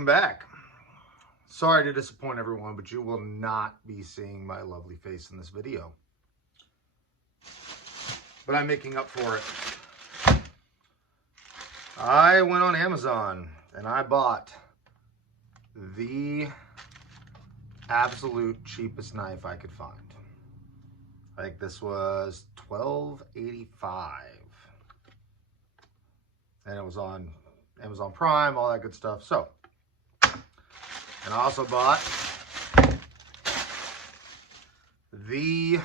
welcome back. Sorry to disappoint everyone, but you will not be seeing my lovely face in this video. But I'm making up for it. I went on Amazon and I bought the absolute cheapest knife I could find. I think this was $12.85. And it was on Amazon Prime, all that good stuff. So, and I also bought the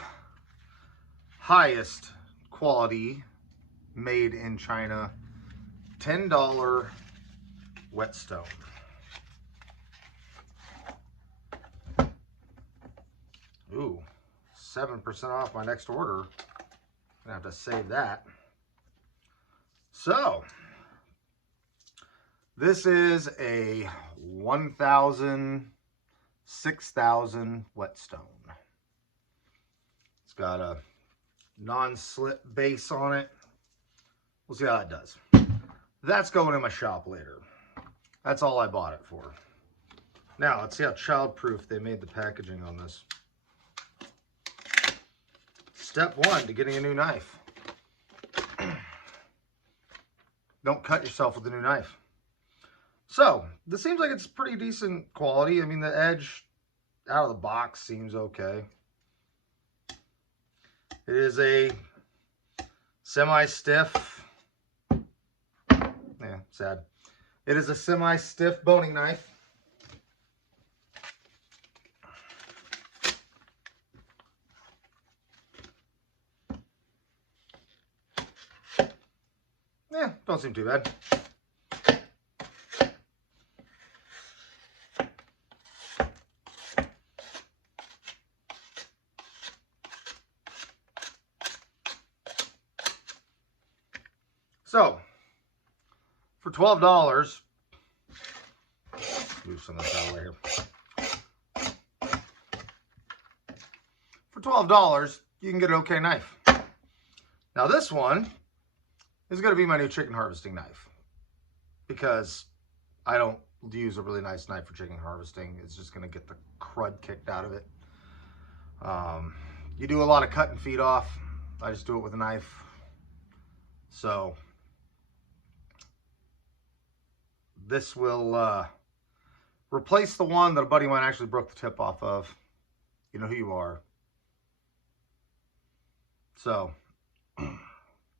highest quality made in China $10 whetstone. Ooh, 7% off my next order. I'm gonna have to save that. So, this is a 1,000, 6,000 whetstone. It's got a non-slip base on it. We'll see how it does. That's going in my shop later. That's all I bought it for. Now, let's see how child-proof they made the packaging on this. Step one to getting a new knife. Don't cut yourself with a new knife. So, this seems like it's pretty decent quality. I mean, the edge out of the box seems okay. It is a semi-stiff, yeah, sad. It is a semi-stiff boning knife. Yeah, don't seem too bad. So, for $12, move some of this out of the way here. For $12, you can get an okay knife. Now this one is going to be my new chicken harvesting knife because I don't use a really nice knife for chicken harvesting. It's just going to get the crud kicked out of it. You do a lot of cut and feed off. I just do it with a knife. So this will replace the one that a buddy of mine actually broke the tip off of. You know who you are. So,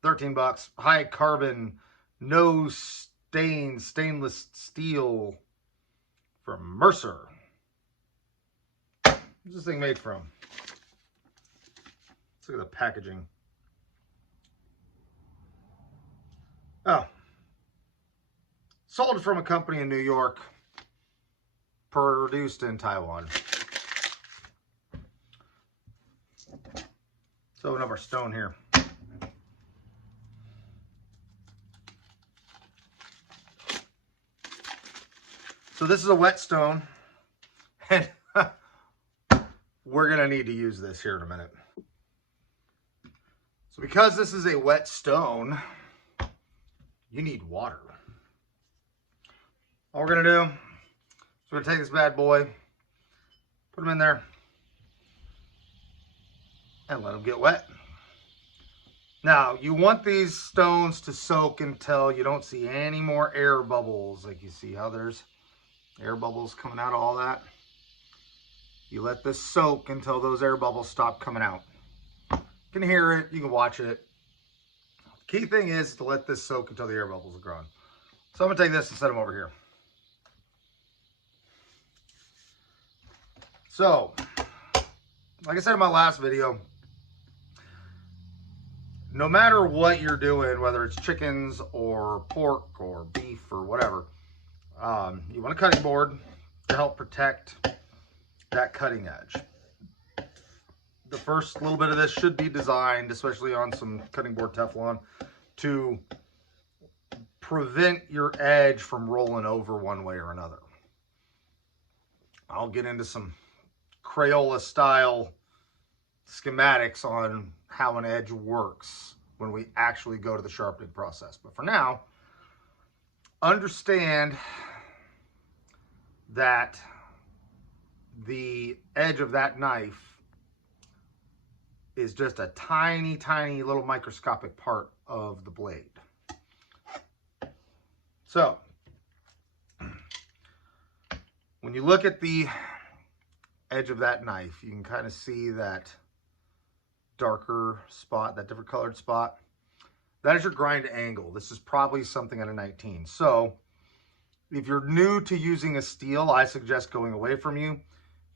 13 bucks. High carbon, no stain, stainless steel from Mercer. What's this thing made from? Let's look at the packaging. Oh. Sold from a company in New York, produced in Taiwan. So open up our stone here. So this is a whetstone, and we're gonna need to use this here in a minute. So because this is a whetstone, you need water. All we're gonna do is we're gonna take this bad boy, put him in there, and let them get wet. Now, you want these stones to soak until you don't see any more air bubbles. Like you see how there's air bubbles coming out of all that. You let this soak until those air bubbles stop coming out. You can hear it, you can watch it. The key thing is to let this soak until the air bubbles are gone. So I'm gonna take this and set them over here. So, like I said in my last video, no matter what you're doing, whether it's chickens or pork or beef or whatever, you want a cutting board to help protect that cutting edge. The first little bit of this should be designed, especially on some cutting board Teflon, to prevent your edge from rolling over one way or another. I'll get into some Crayola style schematics on how an edge works when we actually go to the sharpening process. But for now, understand that the edge of that knife is just a tiny, tiny little microscopic part of the blade. So, when you look at the edge of that knife, you can kind of see that darker spot, that different colored spot. That is your grind angle. This is probably something at a 19. So, if you're new to using a steel, I suggest going away from you.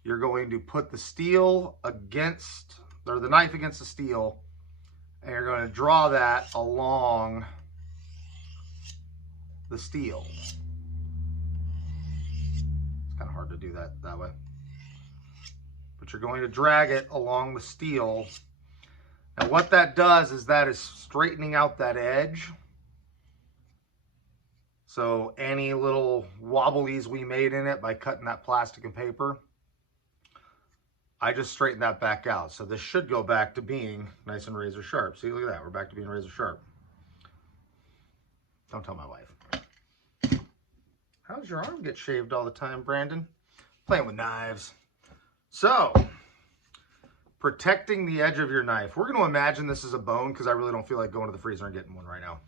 You're going to put the steel against, or the knife against the steel, and you're going to draw that along the steel. It's kind of hard to do that way. But you're going to drag it along the steel. And what that does is that is straightening out that edge. So any little wobblies we made in it by cutting that plastic and paper, I just straightened that back out. So this should go back to being nice and razor sharp. See, look at that. We're back to being razor sharp. Don't tell my wife. How does your arm get shaved all the time, Brandon? Playing with knives. So, protecting the edge of your knife. We're going to imagine this is a bone because I really don't feel like going to the freezer and getting one right now.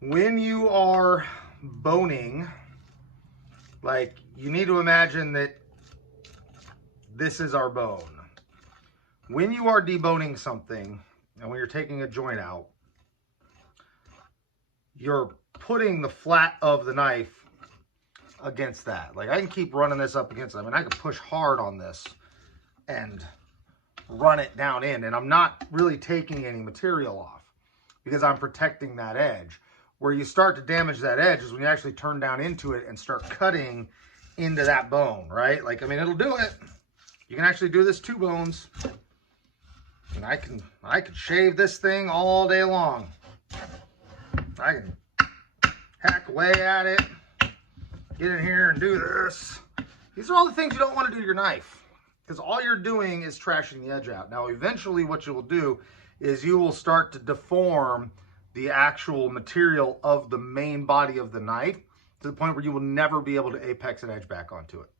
When you are boning, like, you need to imagine that this is our bone. When you are deboning something, and when you're taking a joint out, you're putting the flat of the knife against that. Like, I can keep running this up against it. I mean, I can push hard on this and run it down in, and I'm not really taking any material off because I'm protecting that edge. Where you start to damage that edge is when you actually turn down into it and start cutting into that bone, right? Like, I mean, it'll do it. You can actually do this 2 bones. And I could shave this thing all day long. I can hack away at it, get in here and do this. These are all the things you don't want to do to your knife, because all you're doing is trashing the edge out. Now, eventually what you will do is you will start to deform the actual material of the main body of the knife to the point where you will never be able to apex an edge back onto it.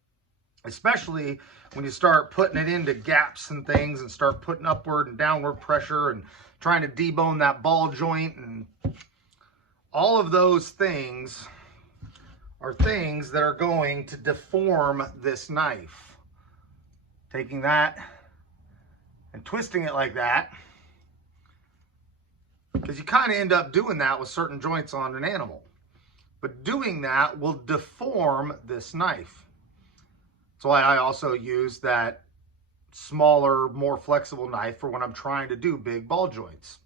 Especially when you start putting it into gaps and things and start putting upward and downward pressure and trying to debone that ball joint, and all of those things are things that are going to deform this knife. Taking that and twisting it like that, because you kind of end up doing that with certain joints on an animal. But doing that will deform this knife. That's why I also use that smaller, more flexible knife for when I'm trying to do big ball joints.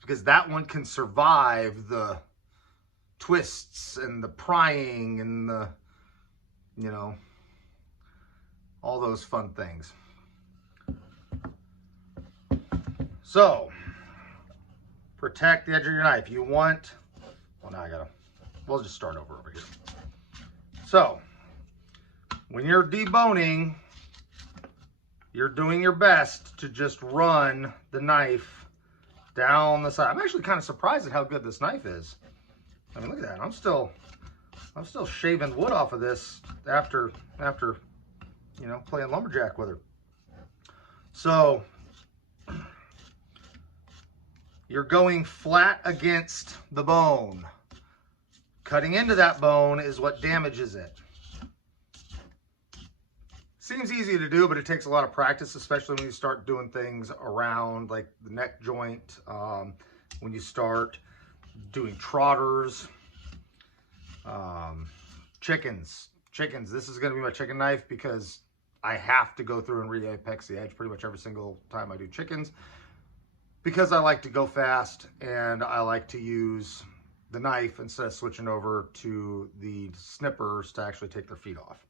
Because that one can survive the twists and the prying and the, you know, all those fun things. So, protect the edge of your knife. You want, well, now we'll just start over here. So, when you're deboning, you're doing your best to just run the knife down the side. I'm actually kind of surprised at how good this knife is. I mean, look at that. I'm still shaving wood off of this after you know, playing lumberjack with her. So, you're going flat against the bone. Cutting into that bone is what damages it. Seems easy to do, but it takes a lot of practice, especially when you start doing things around like the neck joint, when you start doing trotters, chickens. This is going to be my chicken knife because I have to go through and re-apex the edge pretty much every single time I do chickens, because I like to go fast and I like to use the knife instead of switching over to the snippers to actually take their feet off.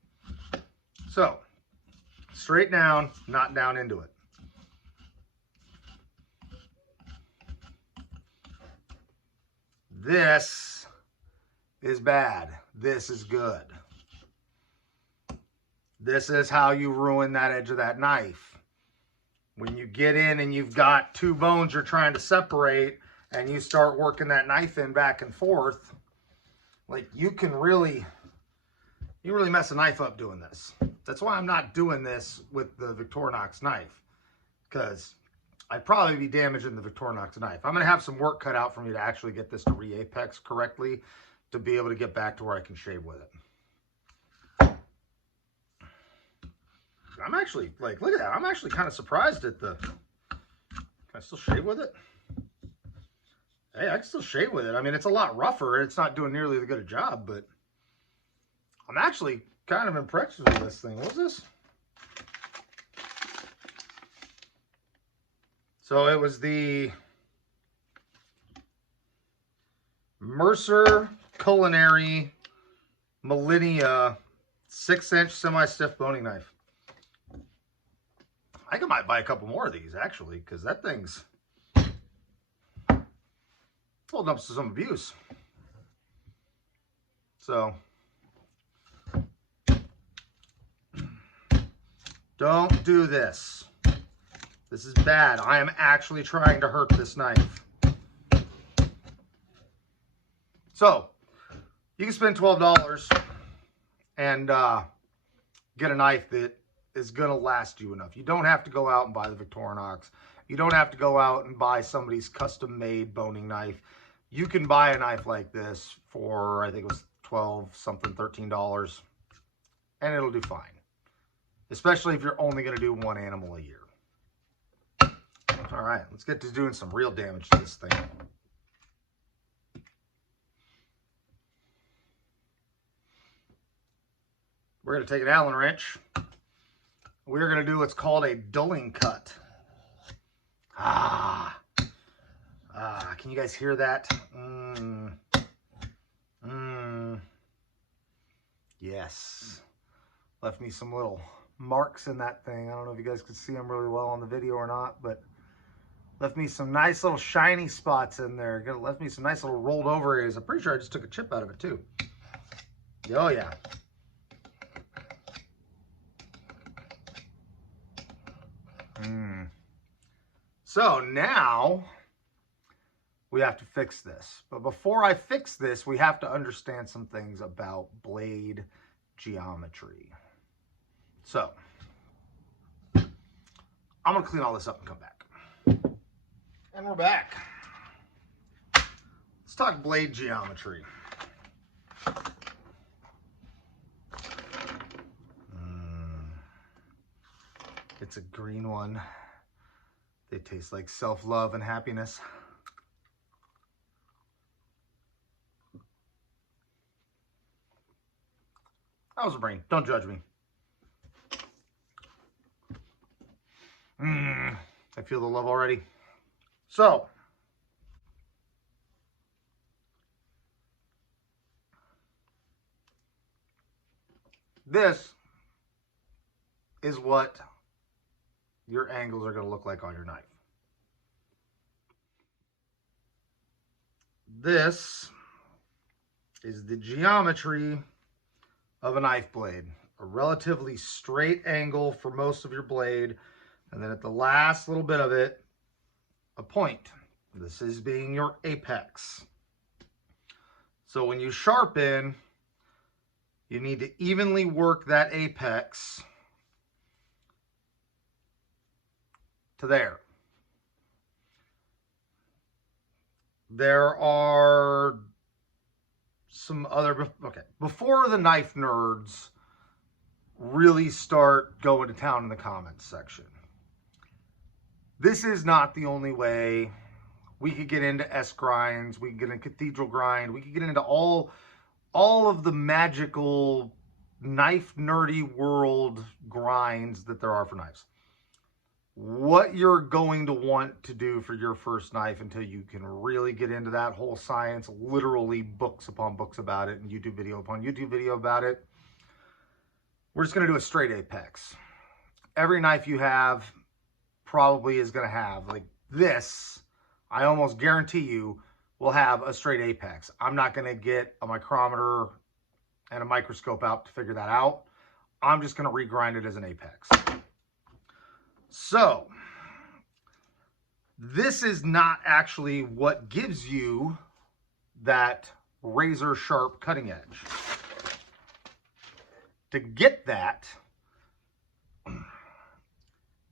So, straight down, not down into it. This is bad. This is good. This is how you ruin that edge of that knife. When you get in and you've got 2 bones you're trying to separate and you start working that knife in back and forth, like, you can really You really mess a knife up doing this. That's why I'm not doing this with the Victorinox knife, because I'd probably be damaging the Victorinox knife. I'm going to have some work cut out for me to actually get this to re-apex correctly to be able to get back to where I can shave with it. I'm actually, like, look at that. I'm actually kind of surprised at the... Can I still shave with it? Hey, I can still shave with it. I mean, it's a lot rougher. It's not doing nearly as good a job, but I'm actually kind of impressed with this thing. What's this? So it was the Mercer Culinary Millennia 6-inch semi-stiff boning knife. I think I might buy a couple more of these, actually, because that thing's holding up to some abuse. So, don't do this. This is bad. I am actually trying to hurt this knife. So, you can spend $12 and get a knife that is going to last you enough. You don't have to go out and buy the Victorinox. You don't have to go out and buy somebody's custom-made boning knife. You can buy a knife like this for, I think it was $12 something, $13, and it'll do fine. Especially if you're only going to do one animal a year. All right, let's get to doing some real damage to this thing. We're going to take an Allen wrench. We're going to do what's called a dulling cut. Can you guys hear that? Yes. Left me some little marks in that thing. I don't know if you guys could see them really well on the video or not, but left me some nice little shiny spots in there. Left me some nice little rolled over areas. I'm pretty sure I just took a chip out of it too. Oh yeah. So now we have to fix this. But before I fix this, we have to understand some things about blade geometry. So I'm going to clean all this up and come back. And we're back. Let's talk blade geometry. It's a green one. They taste like self-love and happiness. That was a brain. Don't judge me. I feel the love already. So, this is what your angles are going to look like on your knife. This is the geometry of a knife blade. A relatively straight angle for most of your blade, and then at the last little bit of it, a point. This is being your apex. So when you sharpen, you need to evenly work that apex to there. There are some other, okay, before the knife nerds really start going to town in the comments section, this is not the only way. We could get into S grinds, we could get into cathedral grind, we could get into all of the magical knife nerdy world grinds that there are for knives. What you're going to want to do for your first knife until you can really get into that whole science, literally books upon books about it and YouTube video upon YouTube video about it, we're just going to do a straight apex. Every knife you have probably is going to have, like this, I almost guarantee you, will have a straight apex. I'm not going to get a micrometer and a microscope out to figure that out. I'm just going to regrind it as an apex. So, this is not actually what gives you that razor sharp cutting edge. to get that,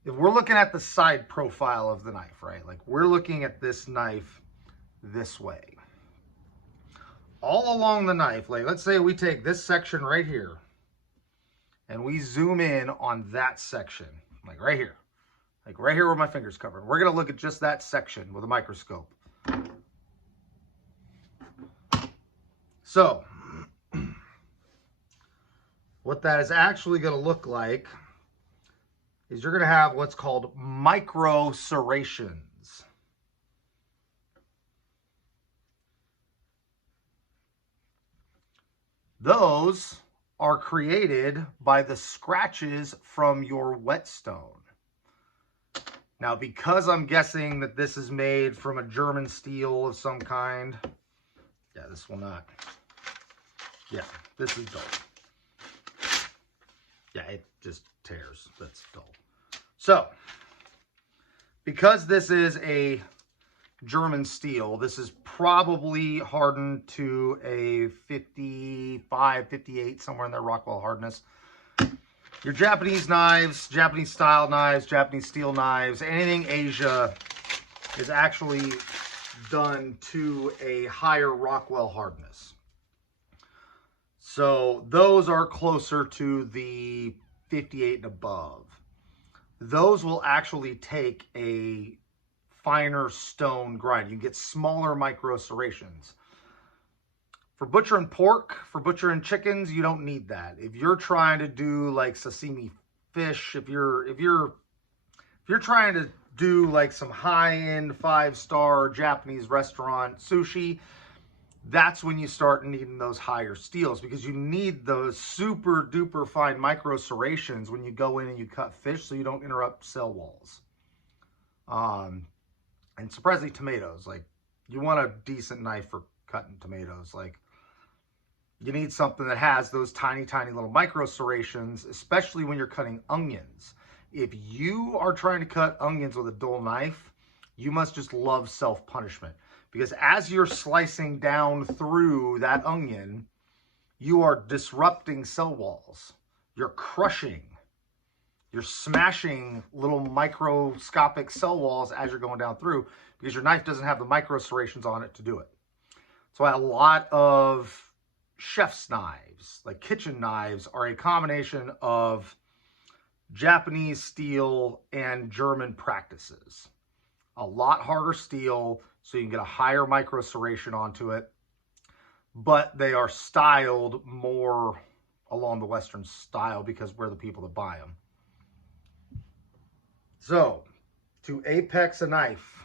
if we're looking at the side profile of the knife, right? Like we're looking at this knife this way. All along the knife, like let's say we take this section right here and we zoom in on that section, like right here where my finger's covered. We're gonna look at just that section with a microscope. So, what that is actually gonna look like is you're gonna have what's called micro serrations. Those are created by the scratches from your whetstone. Now, because I'm guessing that this is made from a German steel of some kind, yeah, this will not, yeah, this is dull. Yeah, it just tears, that's dull. So, because this is a German steel, this is probably hardened to a 55, 58, somewhere in there, Rockwell hardness. Your Japanese knives, Japanese style knives, Japanese steel knives, anything Asia is actually done to a higher Rockwell hardness. So those are closer to the 58 and above. Those will actually take a finer stone grind. You can get smaller micro serrations. For butchering pork, for butchering chickens, you don't need that. If you're trying to do like sashimi fish, if you're trying to do like some high-end 5-star Japanese restaurant sushi, that's when you start needing those higher steels, because you need those super duper fine micro serrations when you go in and you cut fish so you don't interrupt cell walls. And surprisingly, tomatoes, like you want a decent knife for cutting tomatoes. Like you need something that has those tiny, tiny little micro serrations, especially when you're cutting onions. If you are trying to cut onions with a dull knife, you must just love self-punishment, because as you're slicing down through that onion, you are disrupting cell walls. You're crushing, you're smashing little microscopic cell walls as you're going down through, because your knife doesn't have the micro serrations on it to do it. So a lot of chef's knives, like kitchen knives, are a combination of Japanese steel and German practices. A lot harder steel, so you can get a higher micro serration onto it, but they are styled more along the Western style because we're the people that buy them. So, to apex a knife,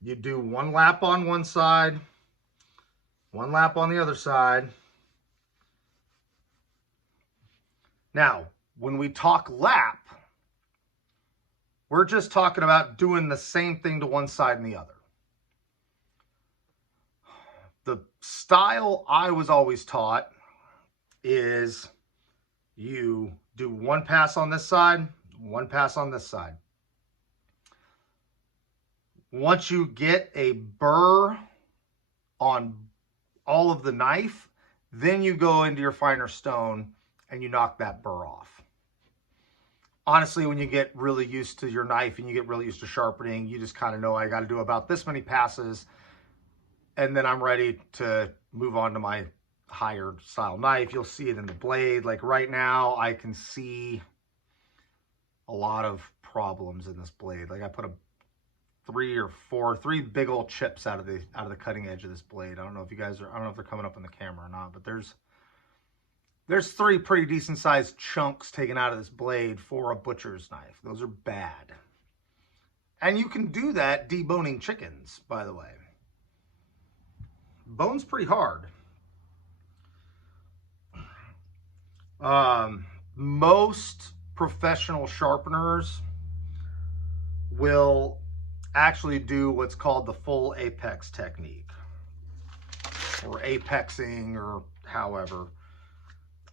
you do one lap on one side, one lap on the other side. Now, when we talk lap, we're just talking about doing the same thing to one side and the other. The style I was always taught is you do one pass on this side, one pass on this side. Once you get a burr on all of the knife, then you go into your finer stone and you knock that burr off. Honestly, when you get really used to your knife and you get really used to sharpening, you just kind of know I got to do about this many passes, and then I'm ready to move on to my higher style knife. You'll see it in the blade. Like right now, I can see a lot of problems in this blade. Like I put three big old chips out of the cutting edge of this blade. I don't know if you guys are, I don't know if they're coming up in the camera or not, but there's 3 pretty decent sized chunks taken out of this blade for a butcher's knife. Those are bad. And you can do that deboning chickens, by the way. Bone's pretty hard. Most professional sharpeners will actually do what's called the full apex technique, or apexing, or however.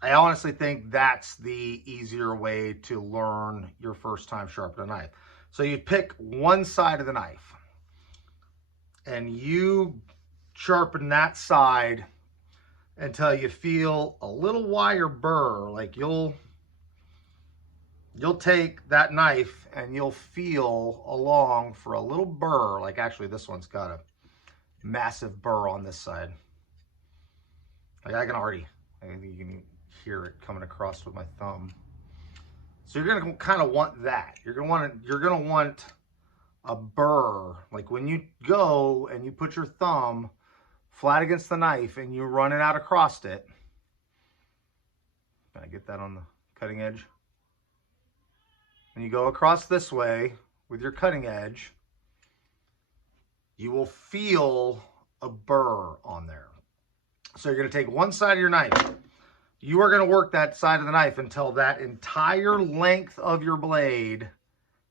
I honestly think that's the easier way to learn your first time sharpening a knife. So you pick one side of the knife and you sharpen that side until you feel a little wire burr. Like you'll take that knife and you'll feel along for a little burr. Like actually this one's got a massive burr on this side. Like I think you can hear it coming across with my thumb. So you're gonna kind of want that. You're gonna want a burr. Like when you go and you put your thumb flat against the knife and you run it out across it. Can I get that on the cutting edge? And you go across this way with your cutting edge, you will feel a burr on there. So you're going to take one side of your knife. You are going to work that side of the knife until that entire length of your blade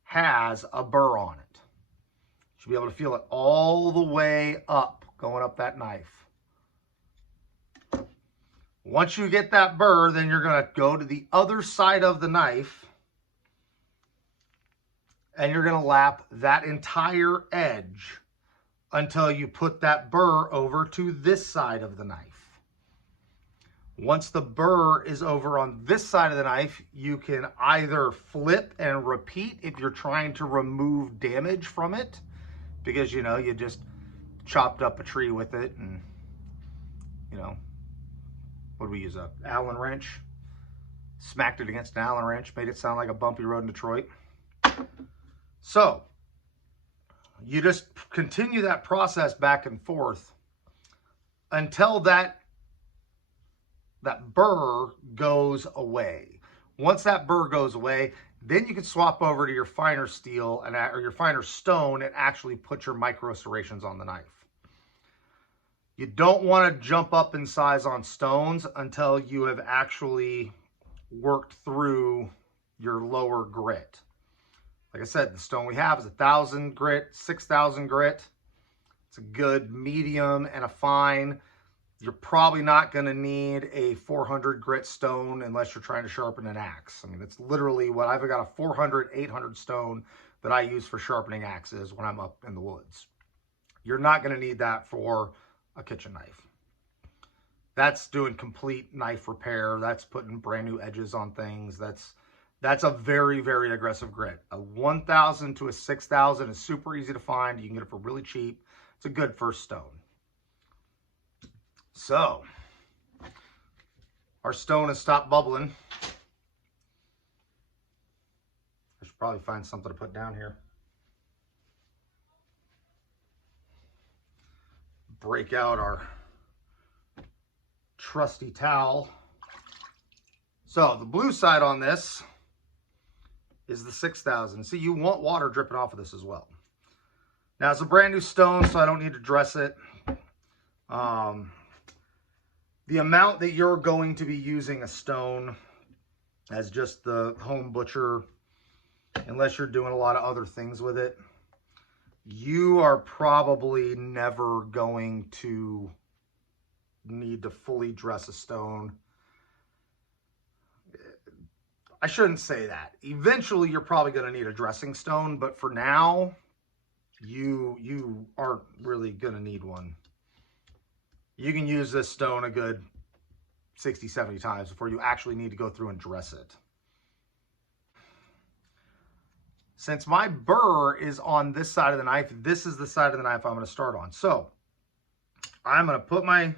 has a burr on it. You should be able to feel it all the way up, going up that knife. Once you get that burr, then you're going to go to the other side of the knife and you're going to lap that entire edge until you put that burr over to this side of the knife. Once the burr is over on this side of the knife, you can either flip and repeat if you're trying to remove damage from it, because you just chopped up a tree with it and what do we use, a Allen wrench? Smacked it against an Allen wrench, made it sound like a bumpy road in Detroit. So you just continue that process back and forth until that burr goes away. Once that burr goes away, then you can swap over to your finer steel or your finer stone and actually put your micro serrations on the knife. You don't want to jump up in size on stones until you have actually worked through your lower grit. Like I said, the stone we have is 1,000 grit, 6,000 grit. It's a good medium and a fine. You're probably not going to need a 400 grit stone unless you're trying to sharpen an axe. I mean, it's literally what I've got, a 400, 800 stone that I use for sharpening axes when I'm up in the woods. You're not going to need that for a kitchen knife. That's doing complete knife repair. That's putting brand new edges on things. That's a very, very aggressive grit. A 1,000 to a 6,000 is super easy to find. You can get it for really cheap. It's a good first stone. So, our stone has stopped bubbling. I should probably find something to put down here. Break out our trusty towel. So, the blue side on this is the 6,000. See, you want water dripping off of this as well. Now, it's a brand new stone, so I don't need to dress it. The amount that you're going to be using a stone as just the home butcher, unless you're doing a lot of other things with it, you are probably never going to need to fully dress a stone. I shouldn't say that. Eventually, you're probably going to need a dressing stone, but for now, you aren't really going to need one. You can use this stone a good 60, 70 times before you actually need to go through and dress it. Since my burr is on this side of the knife, this is the side of the knife I'm going to start on. So, I'm going to put my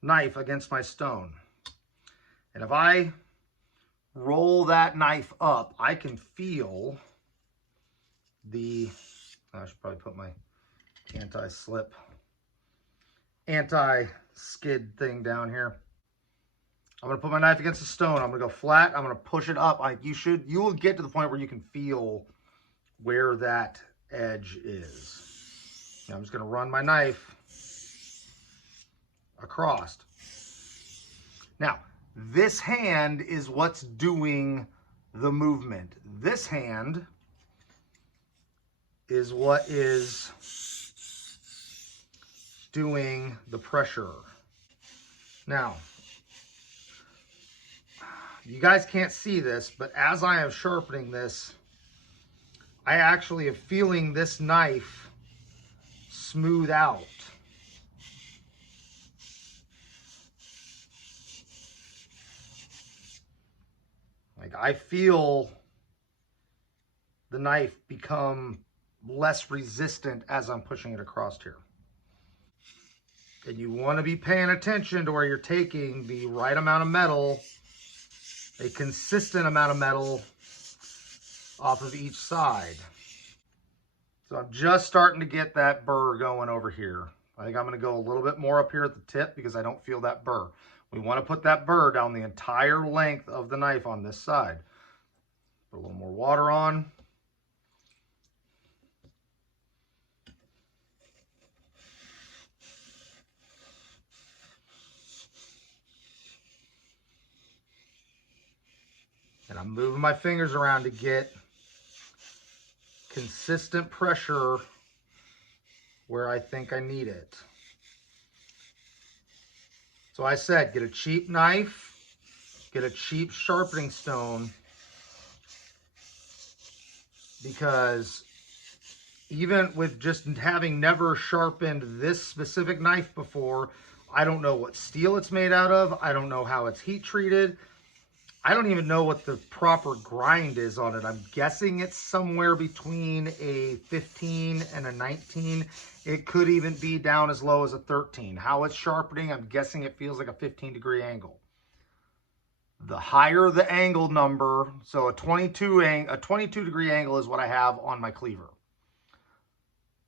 knife against my stone. And if I roll that knife up, I can feel I should probably put my anti-slip, anti-skid thing down here. I'm going to put my knife against the stone. I'm going to go flat. I'm going to push it up. You will get to the point where you can feel where that edge is. Now I'm just going to run my knife across. Now, this hand is what's doing the movement. This hand is what is doing the pressure. Now, you guys can't see this, but as I am sharpening this, I actually am feeling this knife smooth out. Like, I feel the knife become less resistant as I'm pushing it across here. And you want to be paying attention to where you're taking the right amount of metal, a consistent amount of metal off of each side. So I'm just starting to get that burr going over here. I think I'm going to go a little bit more up here at the tip because I don't feel that burr. We want to put that burr down the entire length of the knife on this side. Put a little more water on. And I'm moving my fingers around to get consistent pressure where I think I need it. So I said, get a cheap knife, get a cheap sharpening stone, because even with just having never sharpened this specific knife before, I don't know what steel it's made out of. I don't know how it's heat treated. I don't even know what the proper grind is on it. I'm guessing it's somewhere between a 15 and a 19. It could even be down as low as a 13. How it's sharpening, I'm guessing it feels like a 15-degree angle. The higher the angle number, so a 22-degree angle is what I have on my cleaver.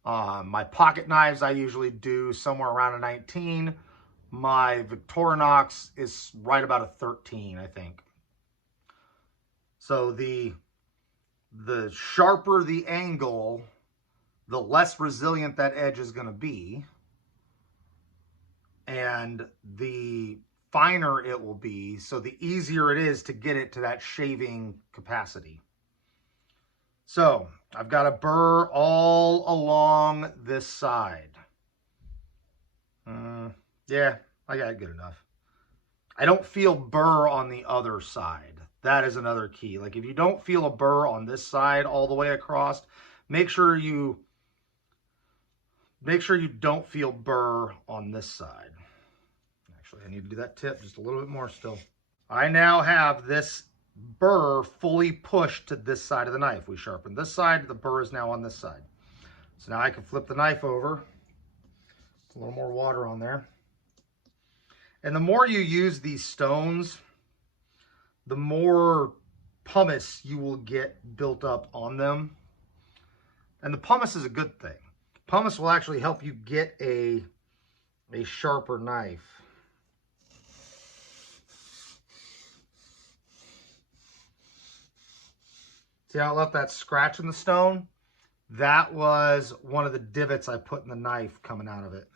My pocket knives, I usually do somewhere around a 19. My Victorinox is right about a 13, I think. So the sharper the angle, the less resilient that edge is going to be, and the finer it will be, so the easier it is to get it to that shaving capacity. So I've got a burr all along this side. Yeah, I got it good enough. I don't feel burr on the other side. That is another key. Like, if you don't feel a burr on this side all the way across, make sure you don't feel burr on this side. Actually, I need to do that tip just a little bit more still. I now have this burr fully pushed to this side of the knife. We sharpened this side, the burr is now on this side. So now I can flip the knife over. A little more water on there. And the more you use these stones, the more pumice you will get built up on them. And the pumice is a good thing. Pumice will actually help you get a sharper knife. See how I left that scratch in the stone? That was one of the divots I put in the knife coming out of it.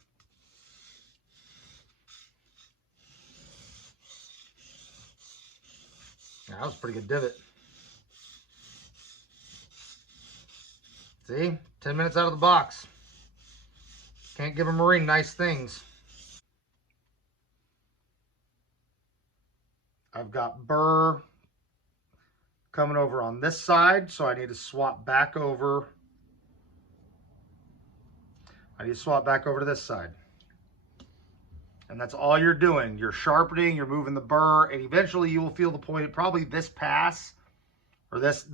That was a pretty good divot. See? 10 minutes out of the box. Can't give a Marine nice things. I've got burr coming over on this side, so I need to swap back over. I need to swap back over to this side. And that's all you're doing. You're sharpening, you're moving the burr, and eventually you will feel the point, probably this pass, or this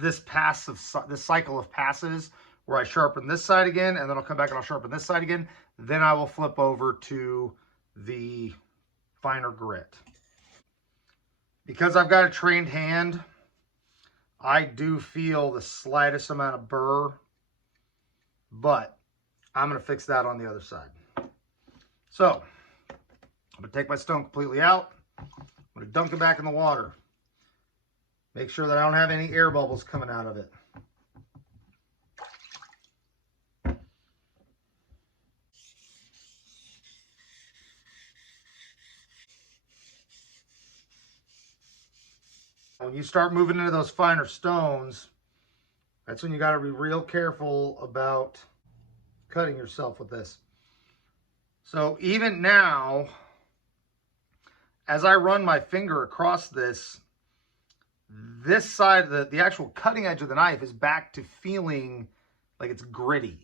cycle of passes, where I sharpen this side again, and then I'll come back and I'll sharpen this side again. Then I will flip over to the finer grit. Because I've got a trained hand, I do feel the slightest amount of burr, but I'm going to fix that on the other side. So I'm going to take my stone completely out. I'm going to dunk it back in the water. Make sure that I don't have any air bubbles coming out of it. When you start moving into those finer stones, that's when you got to be real careful about cutting yourself with this. So even now, as I run my finger across this side, the actual cutting edge of the knife is back to feeling like it's gritty.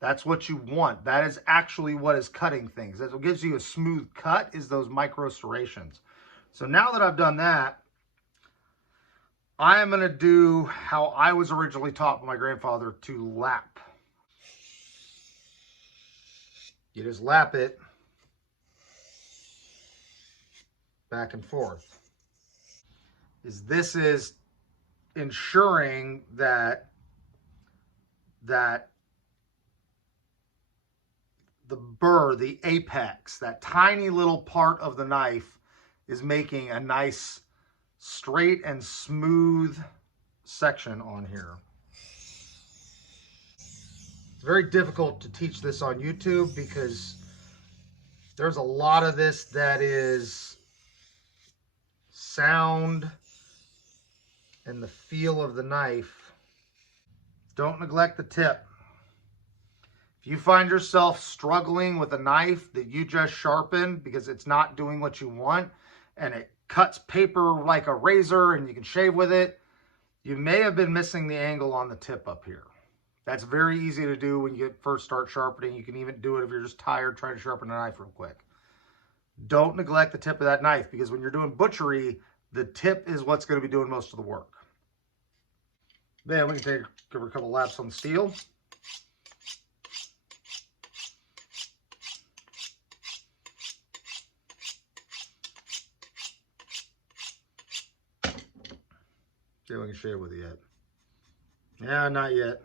That's what you want. That is actually what is cutting things. That's what gives you a smooth cut, is those micro serrations. So now that I've done that, I am going to do how I was originally taught by my grandfather to lap. You just lap it back and forth. This is ensuring that the burr, the apex, that tiny little part of the knife is making a nice straight and smooth section on here. It's very difficult to teach this on YouTube because there's a lot of this that is sound and the feel of the knife. Don't neglect the tip. If you find yourself struggling with a knife that you just sharpened because it's not doing what you want and it cuts paper like a razor and you can shave with it, you may have been missing the angle on the tip up here. That's very easy to do when you first start sharpening. You can even do it if you're just tired trying to sharpen a knife real quick. Don't neglect the tip of that knife because when you're doing butchery, the tip is what's going to be doing most of the work. Then we can give her a couple laps on the steel. See if we can shave with it yet. Yeah, not yet.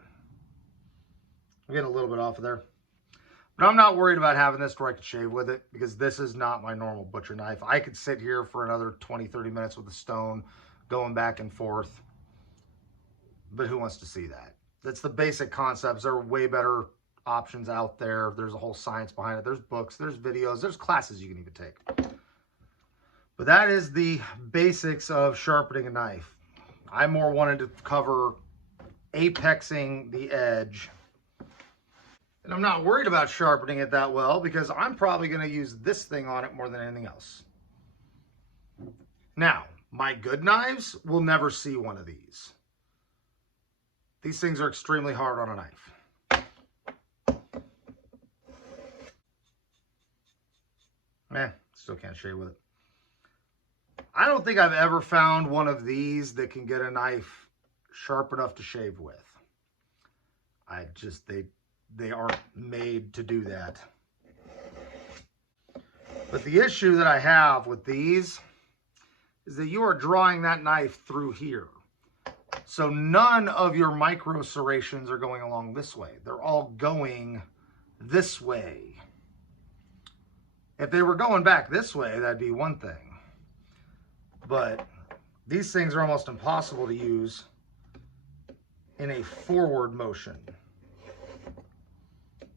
I'm getting a little bit off of there. But I'm not worried about having this where I can shave with it because this is not my normal butcher knife. I could sit here for another 20, 30 minutes with the stone going back and forth. But who wants to see that? That's the basic concepts. There are way better options out there. There's a whole science behind it. There's books, there's videos, there's classes you can even take. But that is the basics of sharpening a knife. I more wanted to cover apexing the edge. And I'm not worried about sharpening it that well because I'm probably going to use this thing on it more than anything else. Now, my good knives will never see one of these. These things are extremely hard on a knife. Still can't shave with it. I don't think I've ever found one of these that can get a knife sharp enough to shave with. They aren't made to do that. But the issue that I have with these is that you are drawing that knife through here. So none of your micro serrations are going along this way. They're all going this way. If they were going back this way, that'd be one thing. But these things are almost impossible to use in a forward motion.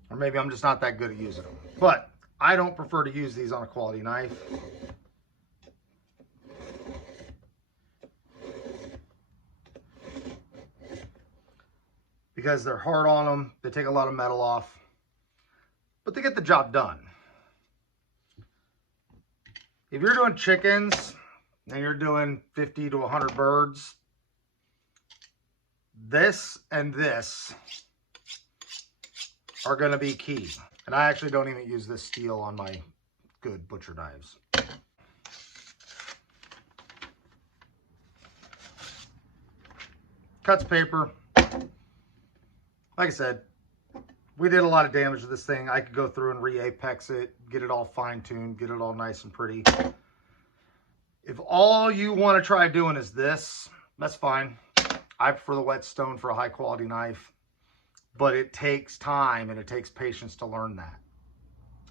Or maybe I'm just not that good at using them. But I don't prefer to use these on a quality knife. Because they're hard on them, they take a lot of metal off, but they get the job done. If you're doing chickens and you're doing 50 to 100 birds, this and this are going to be key. And I actually don't even use this steel on my good butcher knives. Cuts paper. Like I said, we did a lot of damage to this thing. I could go through and re-apex it, get it all fine-tuned, get it all nice and pretty. If all you want to try doing is this, that's fine. I prefer the whetstone for a high-quality knife, but it takes time and it takes patience to learn that.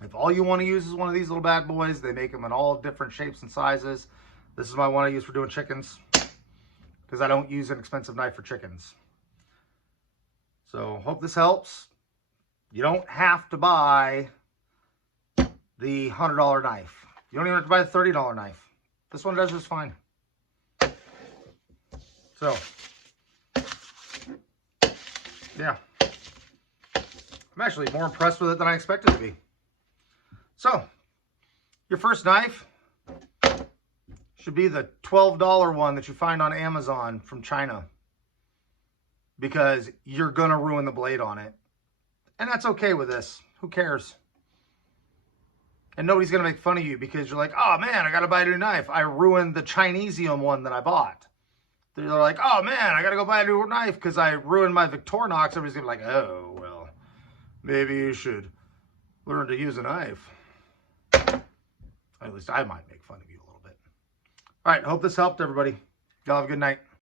If all you want to use is one of these little bad boys, they make them in all different shapes and sizes. This is my one I use for doing chickens because I don't use an expensive knife for chickens. So hope this helps. You don't have to buy the $100 knife. You don't even have to buy the $30 knife. This one does just fine. So, yeah. I'm actually more impressed with it than I expected to be. So, your first knife should be the $12 one that you find on Amazon from China, because you're gonna ruin the blade on it. And that's okay with this. Who cares? And nobody's gonna make fun of you because you're like, oh man, I gotta buy a new knife. I ruined the Chinesium one that I bought. they're like, oh man, I got to go buy a new knife because I ruined my Victorinox. Everybody's going to be like, oh, well, maybe you should learn to use a knife. At least I might make fun of you a little bit. All right, hope this helped, everybody. Y'all have a good night.